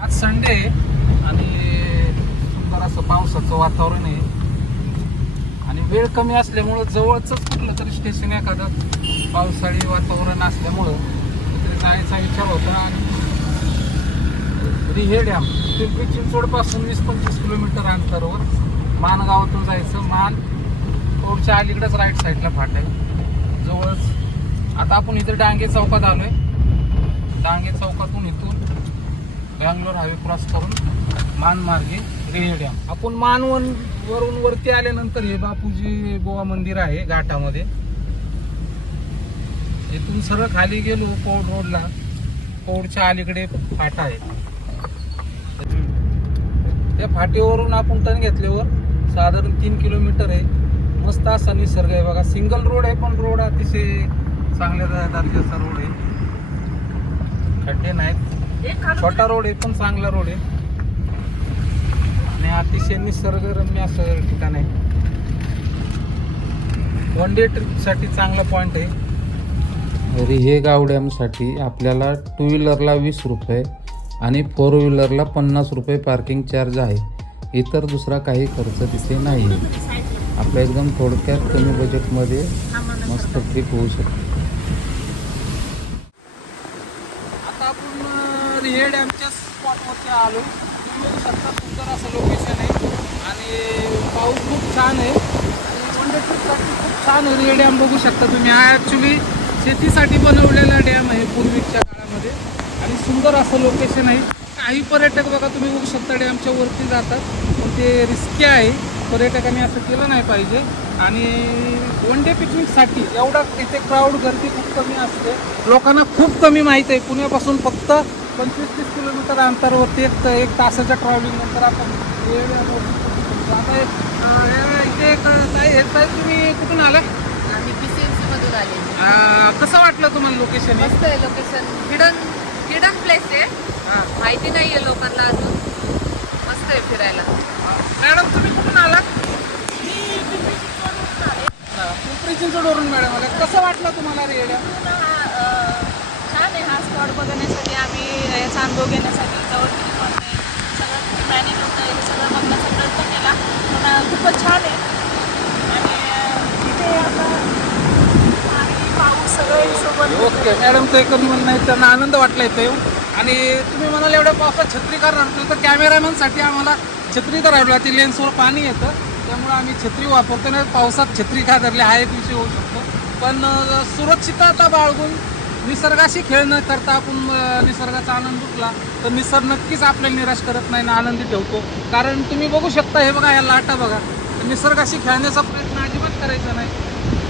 आज संडे आणि सुंदर असं पावसाचं वातावरण आहे आणि वेळ कमी असल्यामुळं जवळच कुठलं तरी स्टेशन एखादं पावसाळी वातावरण असल्यामुळं तिथे जायचा विचार होता. आणि रिहे डॅम पिंपरी चिंचवडपासून 20-25 किलोमीटर अंतरावर माणगावातून जायचं. मान रोडच्या अलीकडेच राईट साईडला फाट आहे जवळच. आता आपण इथे डांगे चौकात आलोय. डांगे चौकातून इथून बँगलोर हायवे क्रॉस करून मान मार्गे रिहे डॅम. आपण वरून वरती आल्यानंतर हे बापूजी गोवा मंदिर आहे घाटामध्ये. इथून सरळ खाली गेलो पौड रोडला, पौडच्या अलीकडे फाटा आहे. त्या फाटीवरून आपण टर्न घेतल्यावर साधारण 3 किलोमीटर आहे. मस्त असा निसर्ग आहे बघा. सिंगल रोड आहे पण रोड अतिशय चांगल्या दर्जाचा रोड आहे. खड्डे नाहीत. छोटा रोड आहे पण चांगला रोड आहे आणि अतिशय निसर्गरम्य असं ठिकाण आहे. वन डे ट्रिप साठी चांगला पॉइंट आहे. रिहे डॅमसाठी आपल्याला 2 व्हीलरला 20 रुपये आणि 4 व्हीलरला 50 रुपये पार्किंग चार्ज आहे. इतर दुसरा काही खर्च तिथे नाही. आपल्या एकदम थोडक्यात कमी बजेटमध्ये मस्त ट्रिप होऊ शकते. आता आपण रिहे डॅमच्या स्पॉटवरती आलो. तुम्ही बघू शकता सुंदर असं लोकेशन आहे आणि पाऊस खूप छान आहे आणि वन डे ट्रिपसाठी खूप छान आहे. रिहे डॅम बघू शकता तुम्ही. हा ॲक्च्युली शेतीसाठी बनवलेला डॅम आहे पूर्वीच्या काळामध्ये आणि सुंदर असं लोकेशन आहे. काही पर्यटक बघा तुम्ही बघू शकता डॅमच्या वरती जातात पण ते रिस्की आहे. पर्यटकांनी असं केलं नाही पाहिजे. आणि वन डे पिकनिकसाठी एवढा इथे क्राऊड गर्दी खूप कमी असते. लोकांना खूप कमी माहीत आहे. पुण्यापासून फक्त 25-30 किलोमीटर अंतरावरती एक तासाच्या ट्रॅव्हलिंग नंतर आपण आता इथे काय तुम्ही कुठून आला? आम्ही PCMC मधून आले. कसं वाटलं तुम्हाला लोकेशन? मस्त आहे लोकेशन. हिडन प्लेस आहे. माहिती नाही आहे लोकांना अजून. मस्त आहे फिरायला. मॅडम तुम्ही कुठून आला? मी पिंपरी चिंचवडवरून. मॅडम आला. कसं वाटलं तुम्हाला रिहे डॅम? छान आहे. हा स्पॉट बघण्यासाठी आम्ही याचा अनुभव घेण्यासाठी जवळ सगळं प्लॅनिंग होतं. हे सगळं बघण्याचा प्रयत्न केला पण खूपच छान आहे. आणि इथे आता पाऊस सगळं सोबत. ओके मॅडमचं एकच म्हणणं आहे त्यांना आनंद वाटला इथं येऊन. आणि तुम्ही म्हणाल एवढ्या पावसात छत्री का राहतो तर कॅमेरामॅनसाठी आम्हाला छत्री तर राहिलो. ती लेन्सवर पाणी येतं त्यामुळे आम्ही छत्री वापरतो. नाही पावसात छत्री का धरली हा एक विषय होऊ शकतो. पण सुरक्षितता बाळगून निसर्गाशी खेळ न करता आपण निसर्गाचा आनंद लुटला तर निसर्ग नक्कीच आपल्याला निराश करत नाही ना आनंदी ठेवतो. कारण तुम्ही बघू शकता हे बघा या लाटा बघा. निसर्गाशी खेळण्याचा प्रयत्न अजिबात करायचा नाही.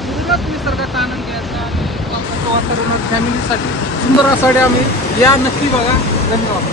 पूर्णच निसर्गाचा आनंद घ्यायचा. आणि पावसाचं वातावरण फॅमिलीसाठी सुंदर असा डॅम आहे. या नक्की बघा. धन्यवाद.